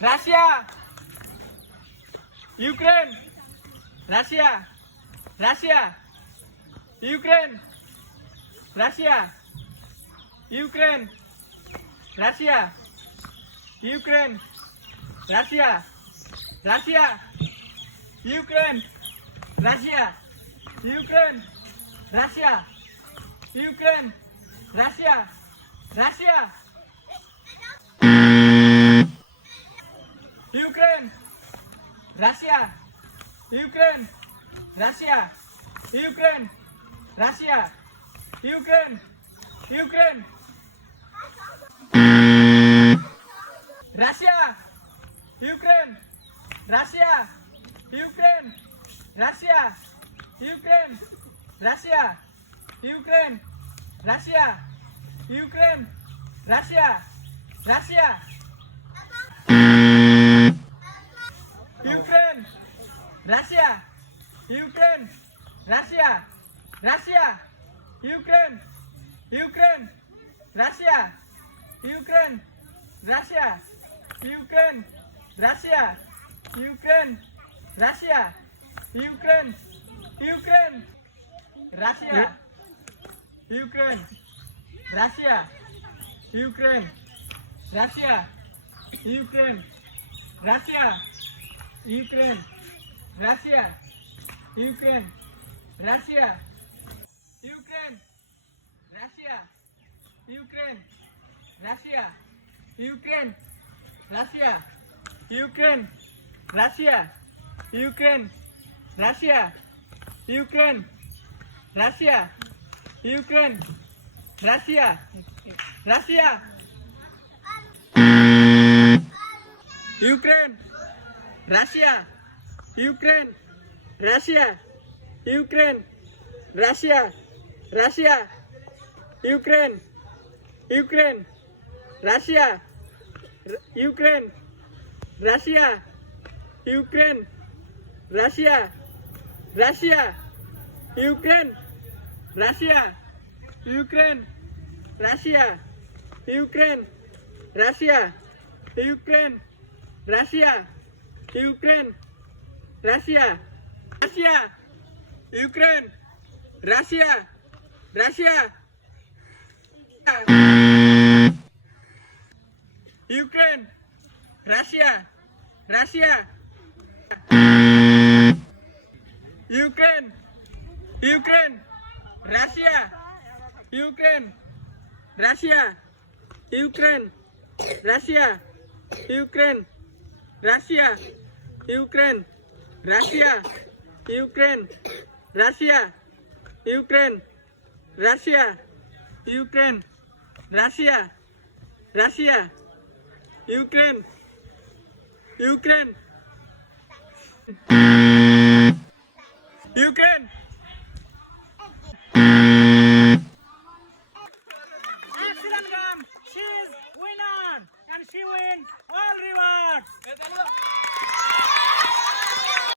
Russia Ukraine Russia Russia Ukraine Russia Ukraine Russia Ukraine Russia Russia Ukraine Russia Ukraine Russia Ukraine Russia Russia Ukraine Russia Ukraine Russia Ukraine Russia Ukraine Ukraine Russia Ukraine Russia Ukraine Russia Ukraine Russia Ukraine Russia Ukraine Russia Russia Ukraine Russia Ukraine Russia Russia Ukraine Ukraine Russia Ukraine Russia Ukraine Russia Ukraine Russia Ukraine Ukraine Russia Ukraine Russia Ukraine Russia Ukraine Russia Ukraine Russia Ukraine Russia Ukraine Russia Ukraine Russia Ukraine Russia Ukraine Russia Ukraine Russia Ukraine Russia Ukraine Russia Russia Ukraine Russia Ukraine Russia Ukraine Russia Russia Ukraine Ukraine Russia Ukraine Russia Ukraine Russia Russia Ukraine Russia Ukraine Russia Ukraine Russia Ukraine Russia Ukraine Russia Russia Ukraine Russia Russia Ukraine Russia Russia Ukraine Ukraine Russia Ukraine Russia Ukraine Russia Ukraine Russia Ukraine Russia Ukraine Russia Ukraine Russia Ukraine Russia Russia Ukraine Ukraine Ukraine